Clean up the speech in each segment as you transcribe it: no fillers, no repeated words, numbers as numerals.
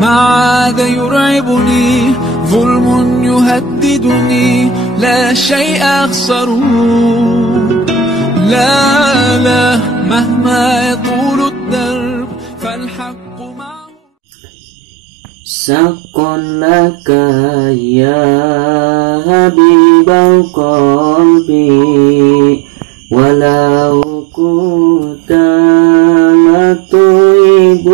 ما عاد يرعبني ظلم يهددني لا شيء أخسره لا لا مهما يطول الدرب فالحق معه Sakon laka ya habibal qalbi walau kunta la tuhibuni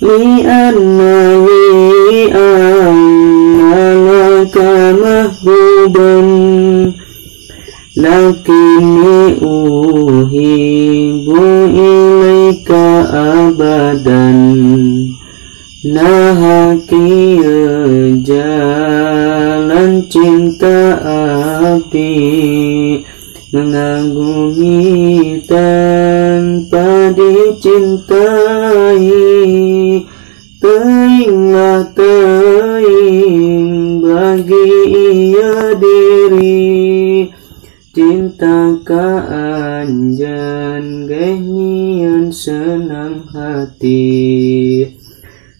li'annani laka mahbuban lakini uhibbu ilaika abadan nahaki jalan cinta api mengagumi tanpa dicintai teinglah teing bagi ia diri cinta ka anjan genyian senang hati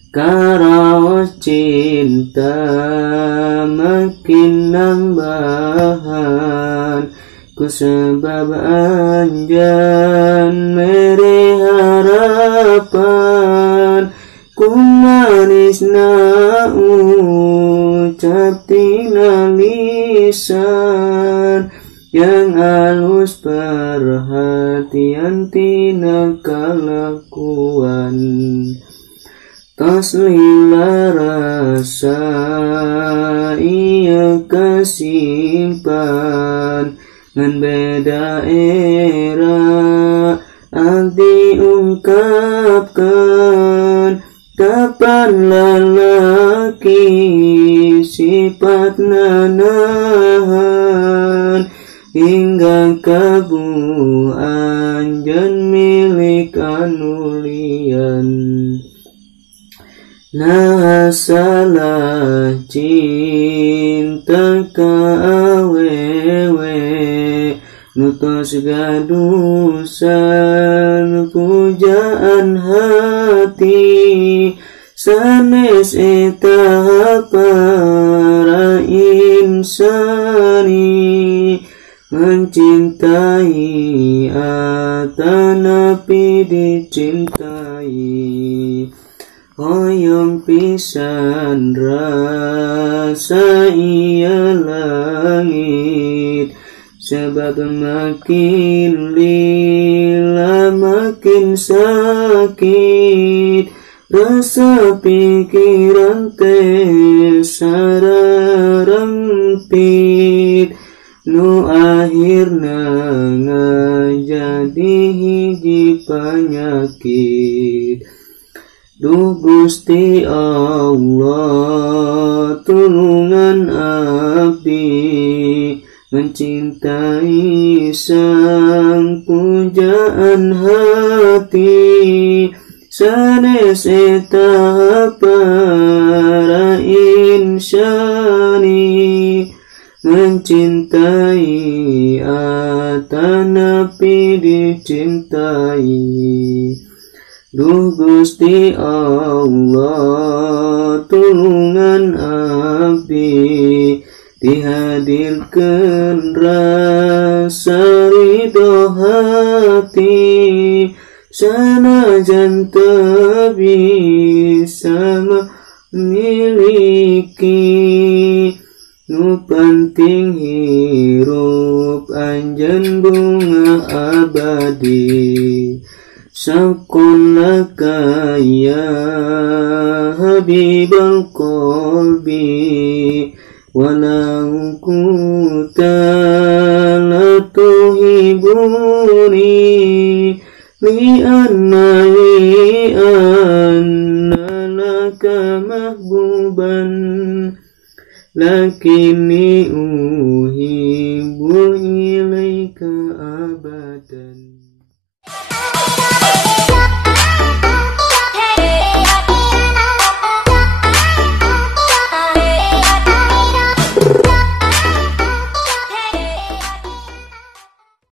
karaos cinta makin nambahan ku sebab anjan mere harapan ku manis na ucap tina lisan yang halus perhatian tina kelakuan Taslila rasa ia kesimpan ngan beda era abdi ungkapkan kapan lalaki sifat nahan hingga kabu anjan milik anulian nah salah cinta ka awewe nutos gadusan pujaan hati sanes eta para insani mencintai atanapi dicintai hoyong pisan rasa ia langit sebab makin lila makin sakit rasa pikiran teh sararempit nu akhirna ngajadi hiji panyakit. Duh Gusti Allah tulungan abdi mencintai sang pujaan hati sanes eta para insani mencintai atanapi dicintai. Duh Gusti Allah tulungan abdi dihadirkan rasa ridho hati sanajan teu bisa memiliki nu penting hirup anjeun bunga abadi. Sakolaka ya habibal qalbi walau kunta la tuhibuni li'anna laka mahbuban lakini uhibbu ilaika abadan.